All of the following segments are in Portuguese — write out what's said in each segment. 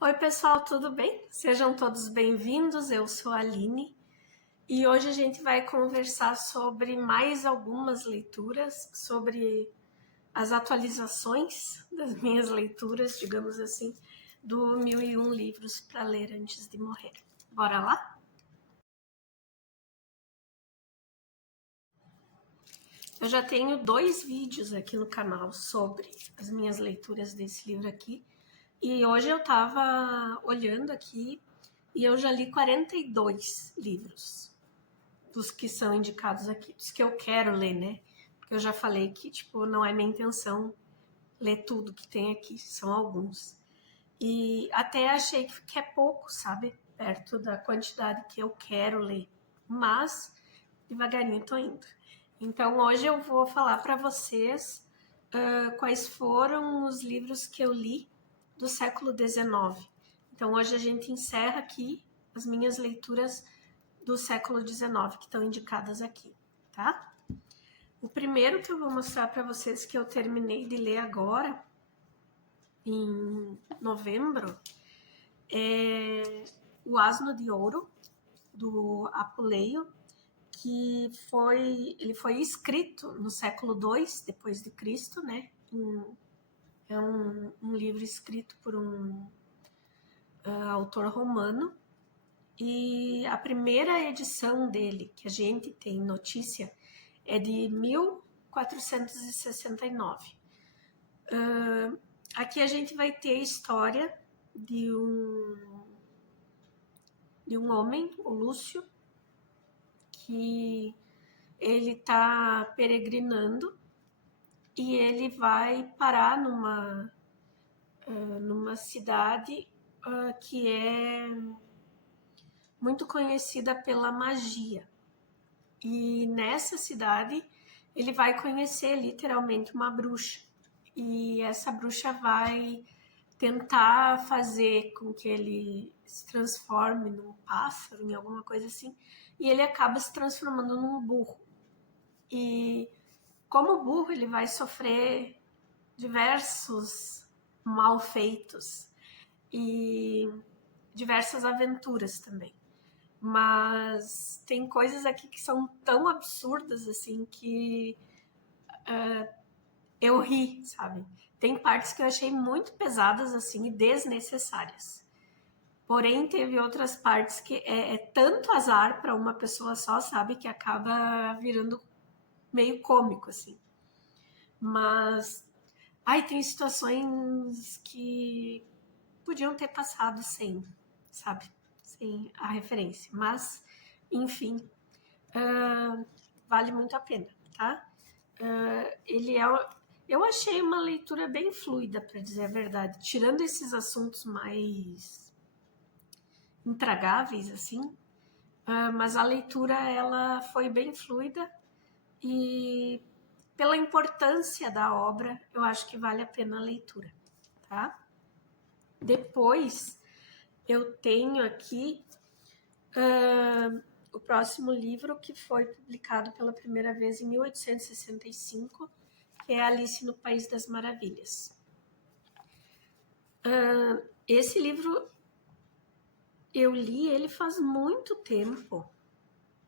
Oi, pessoal, tudo bem? Sejam todos bem-vindos. Eu sou a Aline e hoje a gente vai conversar sobre mais algumas leituras, sobre as atualizações das minhas leituras, digamos assim, do 1001 livros para ler antes de morrer. Bora lá? Eu já tenho 2 vídeos aqui no canal sobre as minhas leituras desse livro aqui. E hoje eu estava olhando aqui e eu já li 42 livros dos que são indicados aqui, dos que eu quero ler, né? Porque eu já falei que, tipo, não é minha intenção ler tudo que tem aqui, são alguns. E até achei que é pouco, sabe? Perto da quantidade que eu quero ler. Mas, devagarinho tô indo. Então, hoje eu vou falar para vocês quais foram os livros que eu li do século XIX. Então, hoje a gente encerra aqui as minhas leituras do século XIX, que estão indicadas aqui, tá? O primeiro que eu vou mostrar para vocês, que eu terminei de ler agora, em novembro, é O Asno de Ouro, do Apuleio, que ele foi escrito no século II depois de Cristo, né? É um livro escrito por um autor romano, e a primeira edição dele, que a gente tem notícia, é de 1469. Aqui a gente vai ter a história de um homem, o Lúcio, que ele está peregrinando e ele vai parar numa cidade que é muito conhecida pela magia. E nessa cidade ele vai conhecer literalmente uma bruxa. E essa bruxa vai tentar fazer com que ele se transforme num pássaro, em alguma coisa assim. E ele acaba se transformando num burro. E como burro, ele vai sofrer diversos malfeitos e diversas aventuras também. Mas tem coisas aqui que são tão absurdas assim que eu ri, sabe? Tem partes que eu achei muito pesadas assim e desnecessárias. Porém, teve outras partes que é tanto azar para uma pessoa só, sabe? Que acaba virando meio cômico, assim. Mas, ai, tem situações que podiam ter passado sem, sabe? Sem a referência. Mas, enfim, vale muito a pena, tá? Ele é. Eu achei uma leitura bem fluida, para dizer a verdade. Tirando esses assuntos mais intragáveis, assim. Mas a leitura, ela foi bem fluida e pela importância da obra, eu acho que vale a pena a leitura, tá? Depois, eu tenho aqui o próximo livro, que foi publicado pela primeira vez em 1865, que é Alice no País das Maravilhas. Esse livro eu li ele faz muito tempo,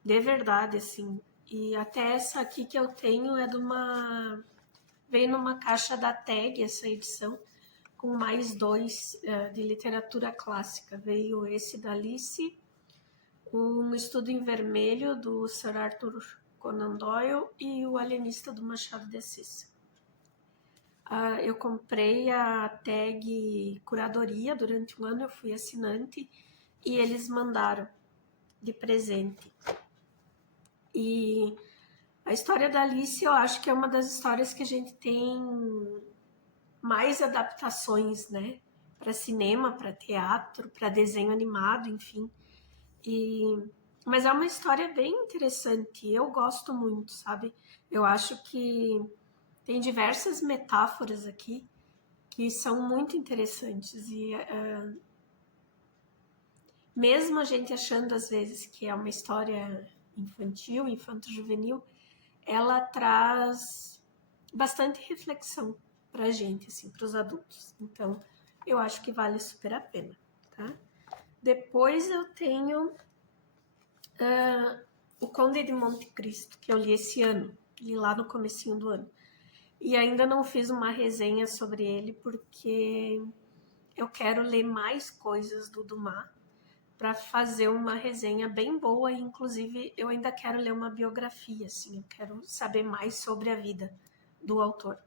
de verdade, assim. E até essa aqui que eu tenho é veio numa caixa da TAG, essa edição, com mais 2 de literatura clássica. Veio esse da Alice, Um Estudo em Vermelho, do Sir Arthur Conan Doyle, e O Alienista, do Machado de Assis. Eu comprei a tag Curadoria durante um ano, eu fui assinante, e eles mandaram de presente. E a história da Alice, eu acho que é uma das histórias que a gente tem mais adaptações, né? Para cinema, para teatro, para desenho animado, enfim. Mas é uma história bem interessante. Eu gosto muito, sabe? Eu acho que tem diversas metáforas aqui que são muito interessantes. E mesmo a gente achando às vezes que é uma história infantil, infanto-juvenil, ela traz bastante reflexão pra gente, assim, pros adultos. Então, eu acho que vale super a pena. tá? Depois eu tenho O Conde de Monte Cristo, que eu li esse ano, li lá no comecinho do ano. E ainda não fiz uma resenha sobre ele, porque eu quero ler mais coisas do Dumas para fazer uma resenha bem boa, e inclusive eu ainda quero ler uma biografia, assim, eu quero saber mais sobre a vida do autor.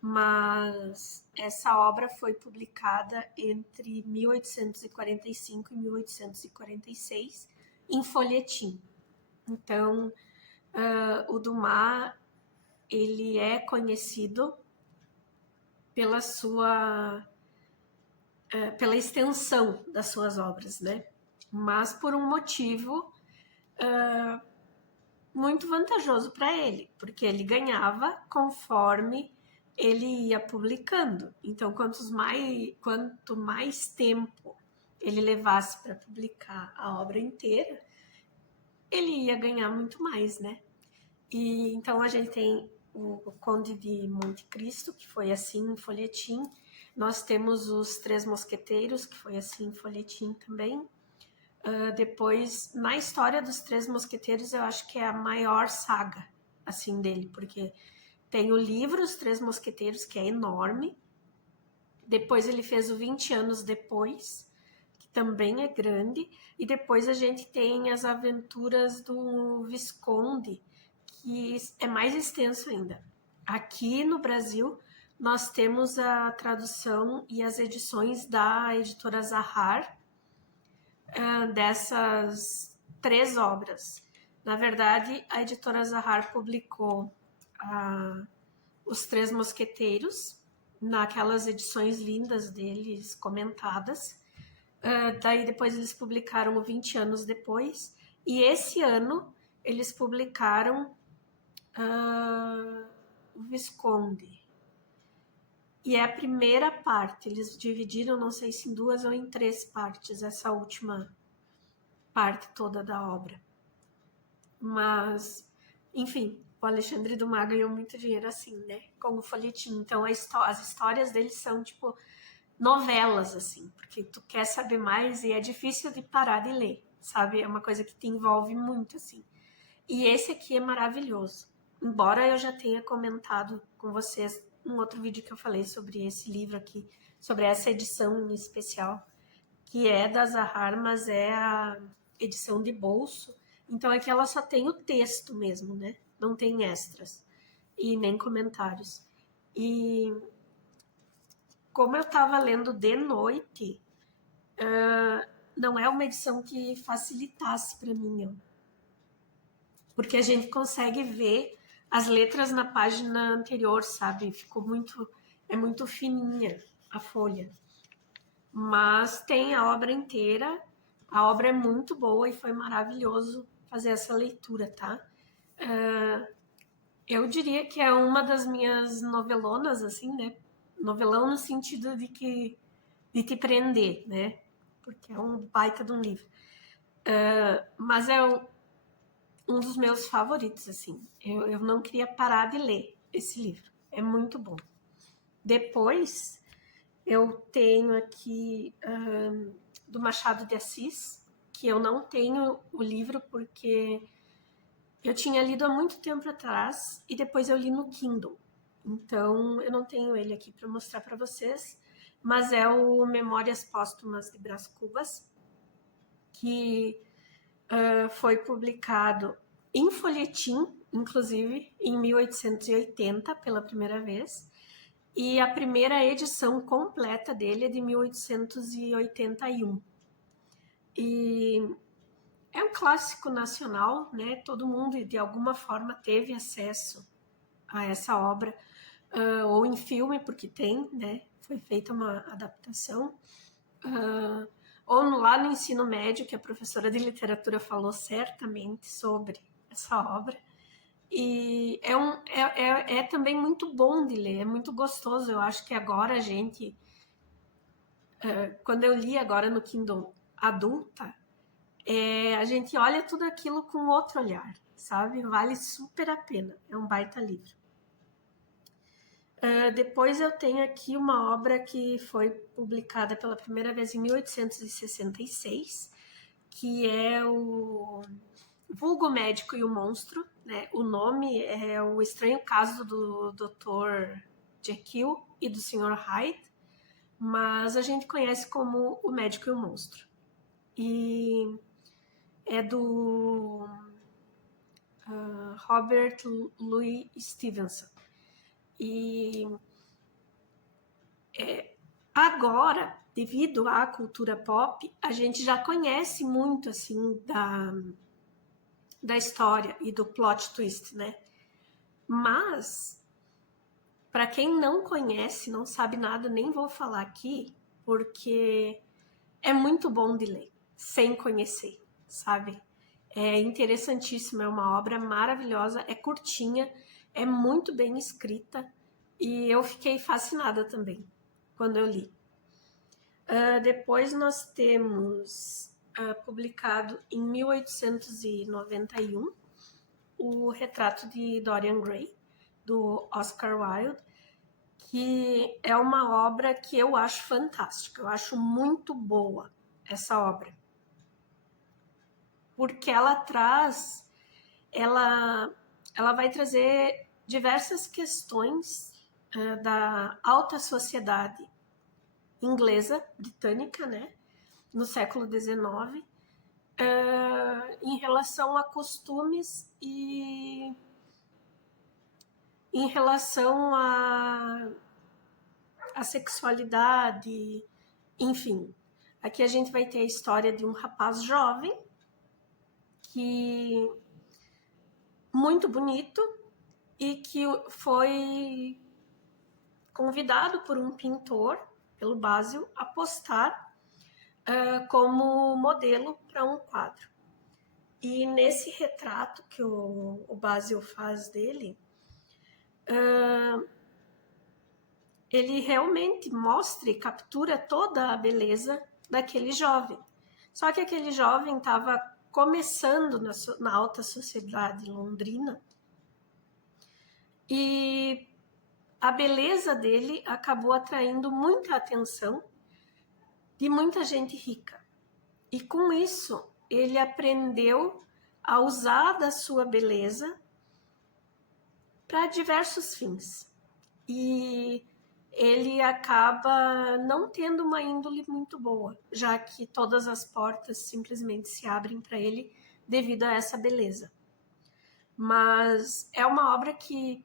Mas essa obra foi publicada entre 1845 e 1846 em folhetim. Então, o Dumas, ele é conhecido pela pela extensão das suas obras, né? Mas por um motivo muito vantajoso para ele, porque ele ganhava conforme ele ia publicando. Então, quanto mais tempo ele levasse para publicar a obra inteira, ele ia ganhar muito mais, né? E então a gente tem o Conde de Monte Cristo, que foi assim em folhetim. Nós temos os Três Mosqueteiros, que foi assim em folhetim também. Depois, na história dos Três Mosqueteiros, eu acho que é a maior saga assim dele, porque tem o livro Os Três Mosqueteiros, que é enorme. Depois ele fez o 20 anos depois, que também é grande. E depois a gente tem as aventuras do Visconde, que é mais extenso ainda. Aqui no Brasil, nós temos a tradução e as edições da editora Zahar, dessas 3 obras. Na verdade, a editora Zahar publicou Os Três Mosqueteiros, naquelas edições lindas deles, comentadas. Daí depois eles publicaram o 20 anos depois. E esse ano eles publicaram o Visconde. E é a primeira parte. Eles dividiram, não sei se em 2 ou em 3 partes, essa última parte toda da obra. Mas, enfim, o Alexandre Dumas ganhou muito dinheiro assim, né? Como folhetim. Então, as histórias dele são, tipo, novelas, assim. Porque tu quer saber mais e é difícil de parar de ler, sabe? É uma coisa que te envolve muito, assim. E esse aqui é maravilhoso. Embora eu já tenha comentado com vocês um outro vídeo que eu falei sobre esse livro aqui, sobre essa edição em especial, que é da Zahar, mas é a edição de bolso. Então aqui ela só tem o texto mesmo, né? Não tem extras e nem comentários. E como eu estava lendo de noite, não é uma edição que facilitasse para mim, porque a gente consegue ver as letras na página anterior, sabe? É muito fininha a folha. Mas tem a obra inteira, a obra é muito boa e foi maravilhoso fazer essa leitura, tá? Eu diria que é uma das minhas novelonas, assim, né? Novelão no sentido de te prender, né? Porque é um baita de um livro. Mas é um dos meus favoritos, assim. Eu não queria parar de ler esse livro. É muito bom. Depois, eu tenho aqui do Machado de Assis, que eu não tenho o livro porque eu tinha lido há muito tempo atrás e depois eu li no Kindle. Então, eu não tenho ele aqui para mostrar para vocês, mas é o Memórias Póstumas de Brás Cubas, que foi publicado em folhetim, inclusive, em 1880, pela primeira vez. E a primeira edição completa dele é de 1881. E é um clássico nacional, né? Todo mundo, de alguma forma, teve acesso a essa obra, ou em filme, porque tem, né? Foi feita uma adaptação. Ou lá no ensino médio, que a professora de literatura falou certamente sobre essa obra. E é também muito bom de ler, é muito gostoso. Eu acho que agora a gente, quando eu li agora no Kindle adulta, a gente olha tudo aquilo com outro olhar, sabe? Vale super a pena, é um baita livro. Depois eu tenho aqui uma obra que foi publicada pela primeira vez em 1866, que é o Vulgo Médico e o Monstro, né? O nome é O Estranho Caso do Dr. Jekyll e do Sr. Hyde, mas a gente conhece como O Médico e o Monstro. E é do Robert Louis Stevenson. E agora, devido à cultura pop, a gente já conhece muito assim da história e do plot twist, né? Mas para quem não conhece, não sabe nada, nem vou falar aqui, porque é muito bom de ler, sem conhecer, sabe? É interessantíssimo, é uma obra maravilhosa, é curtinha, é muito bem escrita e eu fiquei fascinada também quando eu li. Depois nós temos publicado em 1891 o Retrato de Dorian Gray, do Oscar Wilde, que é uma obra que eu acho fantástica, eu acho muito boa essa obra. Porque ela vai trazer diversas questões da alta sociedade inglesa, britânica, né, no século XIX, em relação a costumes e em relação a sexualidade, enfim. Aqui a gente vai ter a história de um rapaz jovem que muito bonito e que foi convidado por um pintor, pelo Basil, a postar como modelo para um quadro. E nesse retrato que o Basil faz dele, ele realmente mostra e captura toda a beleza daquele jovem. Só que aquele jovem estava começando na alta sociedade londrina e a beleza dele acabou atraindo muita atenção de muita gente rica. E com isso, ele aprendeu a usar da sua beleza para diversos fins. E ele acaba não tendo uma índole muito boa, já que todas as portas simplesmente se abrem para ele devido a essa beleza. Mas é uma obra que,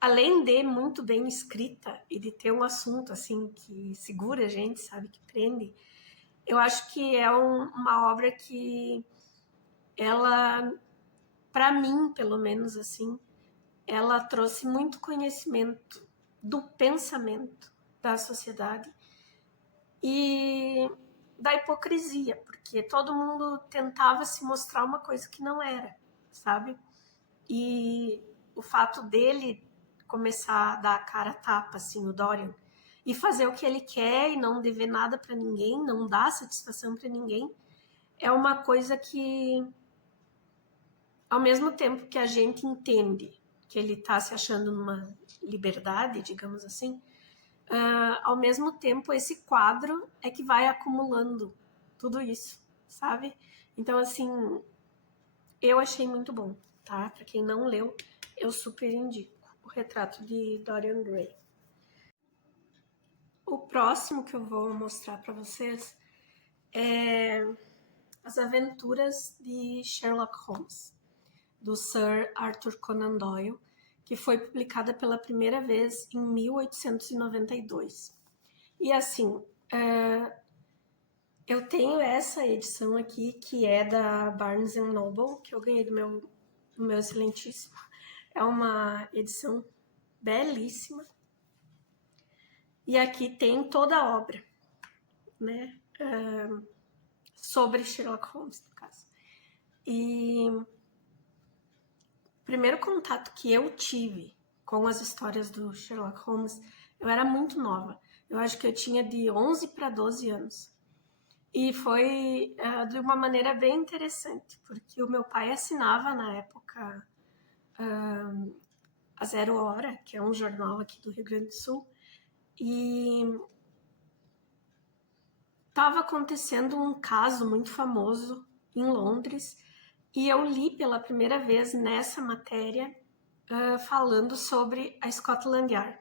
além de muito bem escrita e de ter um assunto assim que segura a gente, sabe, que prende, eu acho que é uma obra que ela, para mim, pelo menos assim, ela trouxe muito conhecimento do pensamento da sociedade e da hipocrisia, porque todo mundo tentava se mostrar uma coisa que não era, sabe? E o fato dele começar a dar a cara a tapa, assim, o Dorian, e fazer o que ele quer e não dever nada para ninguém, não dar satisfação para ninguém, é uma coisa que, ao mesmo tempo que a gente entende que ele está se achando numa liberdade, digamos assim, ao mesmo tempo esse quadro é que vai acumulando tudo isso, sabe? Então, assim, eu achei muito bom, tá? Para quem não leu, eu super indico o Retrato de Dorian Gray. O próximo que eu vou mostrar para vocês é As Aventuras de Sherlock Holmes, do Sir Arthur Conan Doyle, que foi publicada pela primeira vez em 1892. E assim, eu tenho essa edição aqui, que é da Barnes Noble, que eu ganhei do meu excelentíssimo. É uma edição belíssima. E aqui tem toda a obra, né? Sobre Sherlock Holmes, no caso. E o primeiro contato que eu tive com as histórias do Sherlock Holmes, eu era muito nova. Eu acho que eu tinha de 11 para 12 anos. E foi de uma maneira bem interessante, porque o meu pai assinava na época a Zero Hora, que é um jornal aqui do Rio Grande do Sul, e estava acontecendo um caso muito famoso em Londres, e eu li pela primeira vez nessa matéria falando sobre a Scotland Yard.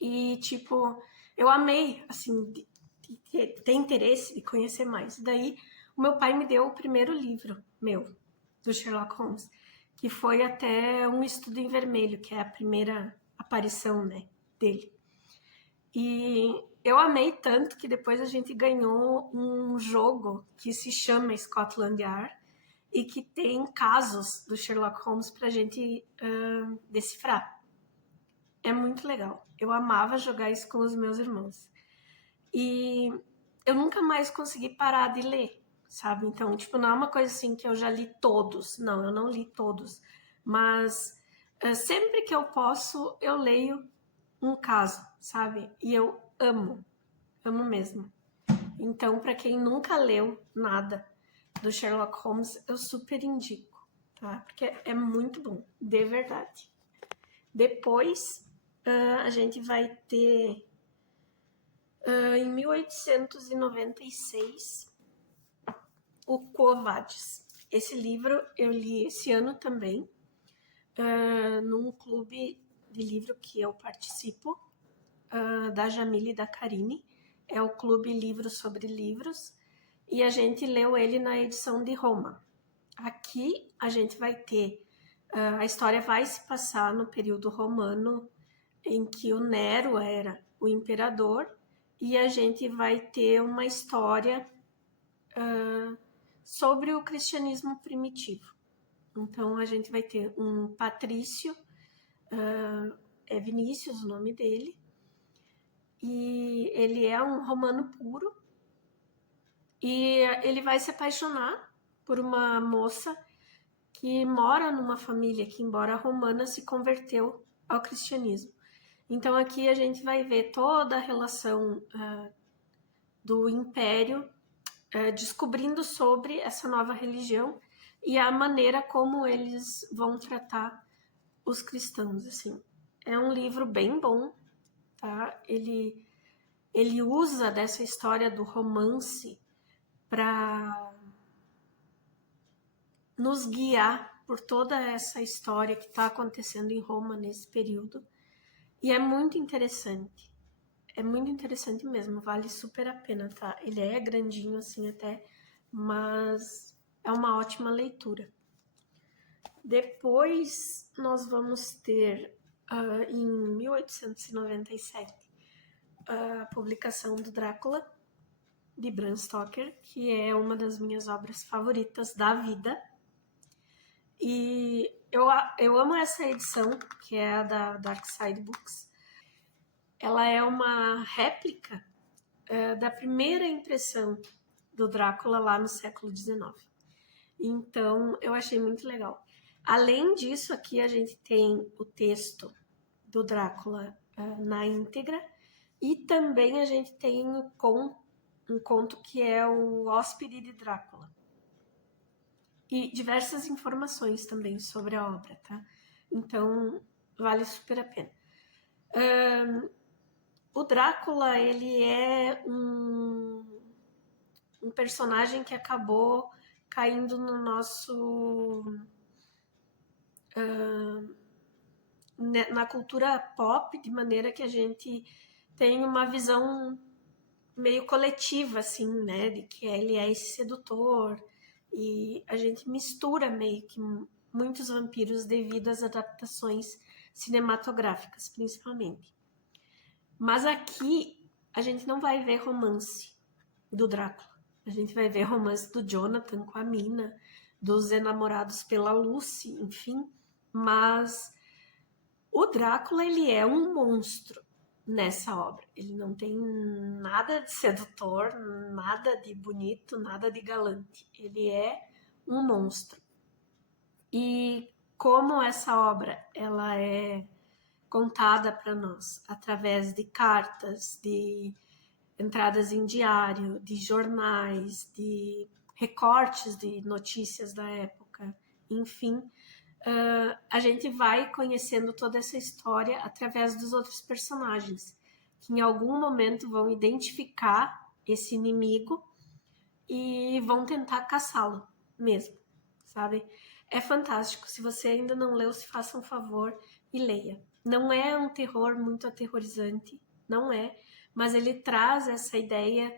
E, tipo, eu amei, assim, de ter interesse de conhecer mais. Daí, o meu pai me deu o primeiro livro meu, do Sherlock Holmes, que foi até Um Estudo em Vermelho, que é a primeira aparição, né, dele. E eu amei tanto que depois a gente ganhou um jogo que se chama Scotland Yard e que tem casos do Sherlock Holmes pra gente decifrar. É muito legal. Eu amava jogar isso com os meus irmãos. E eu nunca mais consegui parar de ler, sabe? Então, tipo, não é uma coisa assim que eu já li todos. Não, eu não li todos. Mas sempre que eu posso, eu leio um caso, sabe? E eu amo mesmo. Então, para quem nunca leu nada do Sherlock Holmes, eu super indico, tá? Porque é muito bom, de verdade. Depois, a gente vai ter, em 1896, o Quo Vadis. Esse livro eu li esse ano também, num clube de livro que eu participo, da Jamile e da Karine. É o Clube Livros sobre Livros. E a gente leu ele na edição de Roma. Aqui a gente vai ter... a história vai se passar no período romano, em que o Nero era o imperador, e a gente vai ter uma história sobre o cristianismo primitivo. Então a gente vai ter um patrício, é Vinícius o nome dele, e ele é um romano puro, e ele vai se apaixonar por uma moça que mora numa família que, embora romana, se converteu ao cristianismo. Então aqui a gente vai ver toda a relação do império descobrindo sobre essa nova religião e a maneira como eles vão tratar os cristãos, assim. É um livro bem bom, tá? Ele usa dessa história do romance para nos guiar por toda essa história que está acontecendo em Roma nesse período. E é muito interessante. É muito interessante mesmo, vale super a pena, tá? Ele é grandinho assim até, mas é uma ótima leitura. Depois nós vamos ter, em 1897, a publicação do Drácula, de Bram Stoker, que é uma das minhas obras favoritas da vida. E eu amo essa edição, que é a da Dark Side Books. Ela é uma réplica da primeira impressão do Drácula lá no século XIX. Então, eu achei muito legal. Além disso, aqui a gente tem o texto do Drácula na íntegra e também a gente tem um conto que é o Hóspede de Drácula. E diversas informações também sobre a obra, tá? Então, vale super a pena. O Drácula, ele é um personagem que acabou caindo no nosso... na cultura pop, de maneira que a gente tem uma visão meio coletiva, assim, né? De que ele é esse sedutor. E a gente mistura meio que muitos vampiros devido às adaptações cinematográficas, principalmente. Mas aqui a gente não vai ver romance do Drácula. A gente vai ver romance do Jonathan com a Mina, dos enamorados pela Lucy, enfim. Mas o Drácula, ele é um monstro nessa obra. Ele não tem nada de sedutor, nada de bonito, nada de galante. Ele é um monstro. E como essa obra ela é contada para nós através de cartas, de entradas em diário, de jornais, de recortes de notícias da época, enfim, a gente vai conhecendo toda essa história através dos outros personagens, que em algum momento vão identificar esse inimigo e vão tentar caçá-lo mesmo, sabe? É fantástico. Se você ainda não leu, se faça um favor e leia. Não é um terror muito aterrorizante, não é, mas ele traz essa ideia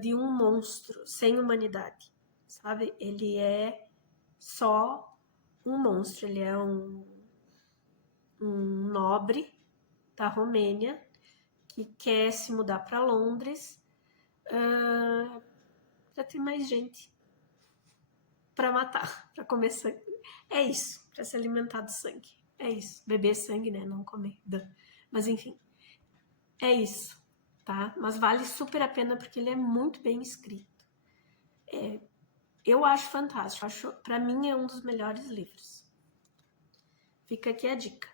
de um monstro sem humanidade, sabe? Ele é só um monstro, ele é um nobre da Romênia que quer se mudar para Londres para ter mais gente para matar, para comer sangue. É isso, para se alimentar do sangue. É isso, beber sangue, né? Não comer. Mas enfim, é isso, tá? Mas vale super a pena porque ele é muito bem escrito. Eu acho fantástico. Para mim é um dos melhores livros. Fica aqui a dica.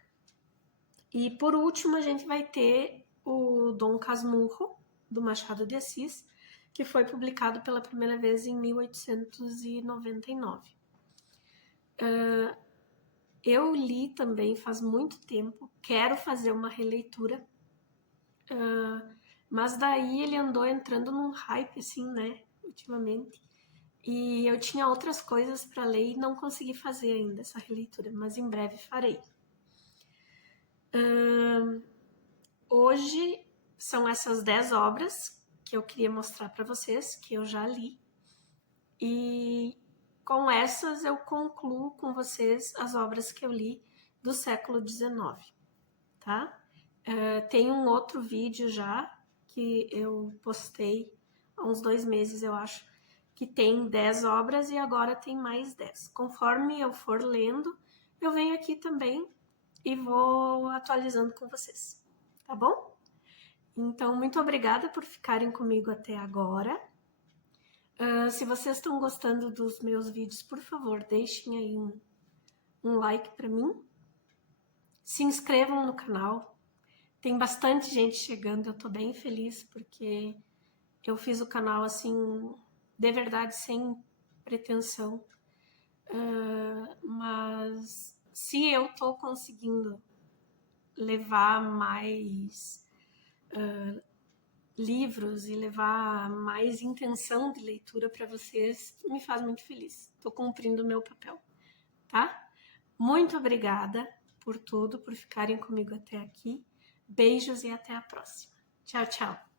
E por último a gente vai ter o Dom Casmurro, do Machado de Assis, que foi publicado pela primeira vez em 1899. Eu li também faz muito tempo, quero fazer uma releitura, mas daí ele andou entrando num hype assim, né, ultimamente, e eu tinha outras coisas para ler e não consegui fazer ainda essa releitura, mas em breve farei. Hoje são essas 10 obras que eu queria mostrar para vocês, que eu já li, e com essas eu concluo com vocês as obras que eu li do século XIX, tá? Tem um outro vídeo já que eu postei há uns 2 meses, eu acho, que tem 10 obras e agora tem mais 10. Conforme eu for lendo, eu venho aqui também e vou atualizando com vocês, tá bom? Então, muito obrigada por ficarem comigo até agora. Se vocês estão gostando dos meus vídeos, por favor, deixem aí um like para mim. Se inscrevam no canal. Tem bastante gente chegando, eu tô bem feliz porque eu fiz o canal assim, de verdade, sem pretensão. Mas se eu tô conseguindo levar mais livros e levar mais intenção de leitura para vocês, me faz muito feliz. Tô cumprindo o meu papel, tá? Muito obrigada por tudo, por ficarem comigo até aqui. Beijos e até a próxima. Tchau, tchau.